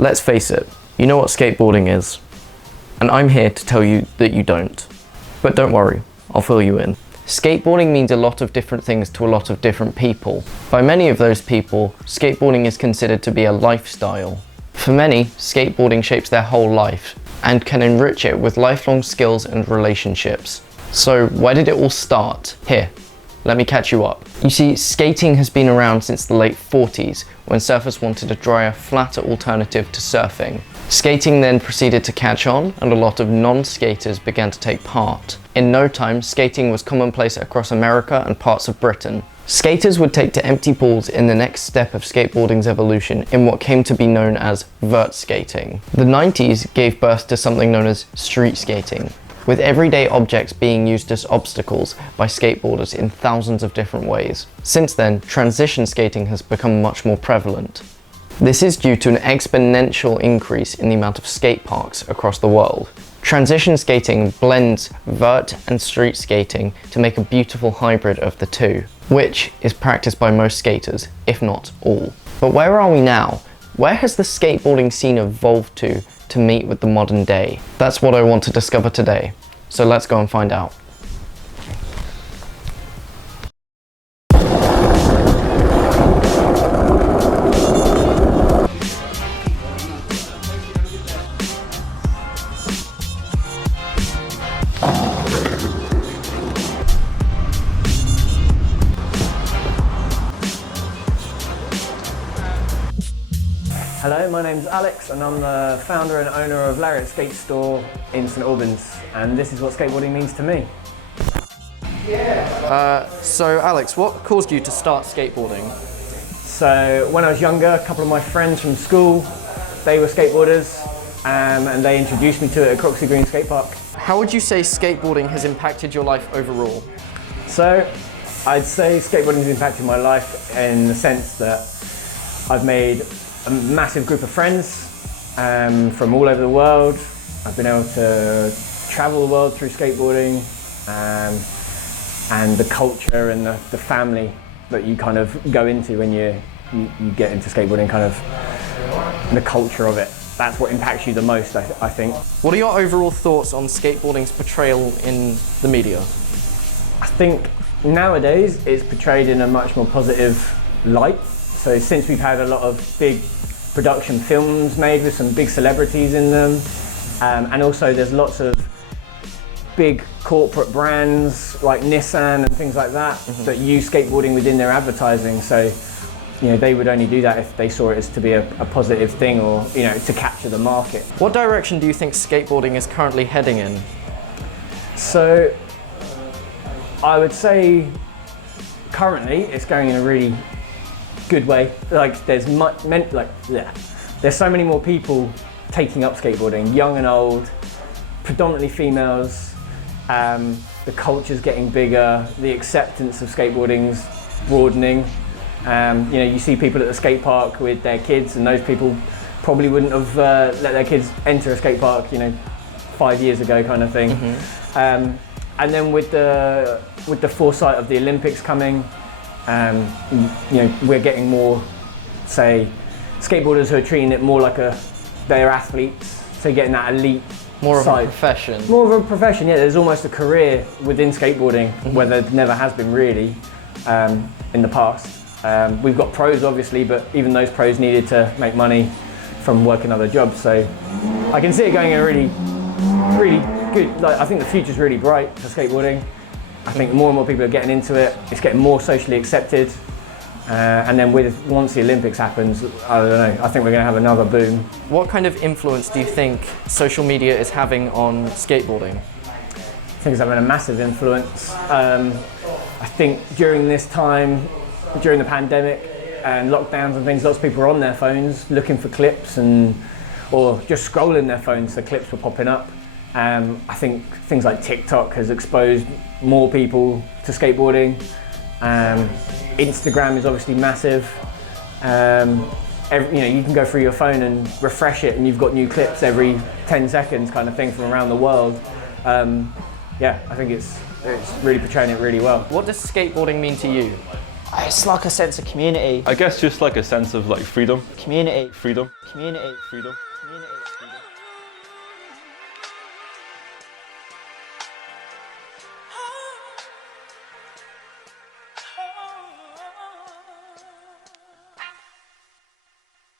Let's face it, you know what skateboarding is, and I'm here to tell you that you don't. But don't worry, I'll fill you in. Skateboarding means a lot of different things to a lot of different people. By many of those people, skateboarding is considered to be a lifestyle. For many, skateboarding shapes their whole life and can enrich it with lifelong skills and relationships. So where did it all start? Here, let me catch you up. You see, skating has been around since the late 40s when surfers wanted a drier, flatter alternative to surfing. Skating then proceeded to catch on and a lot of non-skaters began to take part. In no time, skating was commonplace across America and parts of Britain. Skaters would take to empty pools in the next step of skateboarding's evolution in what came to be known as vert skating. The 90s gave birth to something known as street skating, with everyday objects being used as obstacles by skateboarders in thousands of different ways. Since then, transition skating has become much more prevalent. This is due to an exponential increase in the amount of skate parks across the world. Transition skating blends vert and street skating to make a beautiful hybrid of the two, which is practiced by most skaters, if not all. But where are we now? Where has the skateboarding scene evolved to meet with the modern day? That's what I want to discover today. So let's go and find out. Hello, my name's Alex and I'm the founder and owner of Lariatt skate store in St Albans, and this is what skateboarding means to me. So Alex, what caused you to start skateboarding? So when I was younger, a couple of my friends from school, they were skateboarders and they introduced me to it at Croxley Green Skate Park. How would you say skateboarding has impacted your life overall? So I'd say skateboarding has impacted my life in the sense that I've made a massive group of friends from all over the world. I've been able to travel the world through skateboarding, and the culture and the family that you kind of go into when you get into skateboarding, kind of the culture of it. That's what impacts you the most, I think. What are your overall thoughts on skateboarding's portrayal in the media? I think nowadays it's portrayed in a much more positive light. So since we've had a lot of big production films made with some big celebrities in them, and also there's lots of big corporate brands like Nissan and things like that that use skateboarding within their advertising. So, you know, they would only do that if they saw it as to be a positive thing, or, you know, to capture the market. What direction do you think skateboarding is currently heading in? So, I would say currently it's going in a really good way. Like there's so many more people taking up skateboarding, young and old, predominantly females. The culture's getting bigger, the acceptance of skateboarding's broadening. You know, you see people at the skate park with their kids, and those people probably wouldn't have let their kids enter a skate park, you know, 5 years ago, kind of thing. And then with the foresight of the Olympics coming, you know, we're getting more, say, skateboarders who are treating it more like they're athletes, so getting that elite More of side. a profession. More of a profession, yeah. There's almost a career within skateboarding, where there never has been really in the past. We've got pros, obviously, but even those pros needed to make money from working other jobs. So I can see it going in a really, really good. Like, I think the future's really bright for skateboarding. I think more and more people are getting into it. It's getting more socially accepted. And then once the Olympics happens, I don't know, I think we're going to have another boom. What kind of influence do you think social media is having on skateboarding? I think it's having a massive influence. I think during this time, during the pandemic and lockdowns and things, lots of people were on their phones looking for clips or just scrolling their phones, so clips were popping up. I think things like TikTok has exposed more people to skateboarding. Instagram is obviously massive. You know, you can go through your phone and refresh it, and you've got new clips every 10 seconds, kind of thing, from around the world. Yeah, I think it's really portraying it really well. What does skateboarding mean to you? It's like a sense of community. I guess just like a sense of like freedom. Community. Freedom. Community. Freedom. Community. Freedom.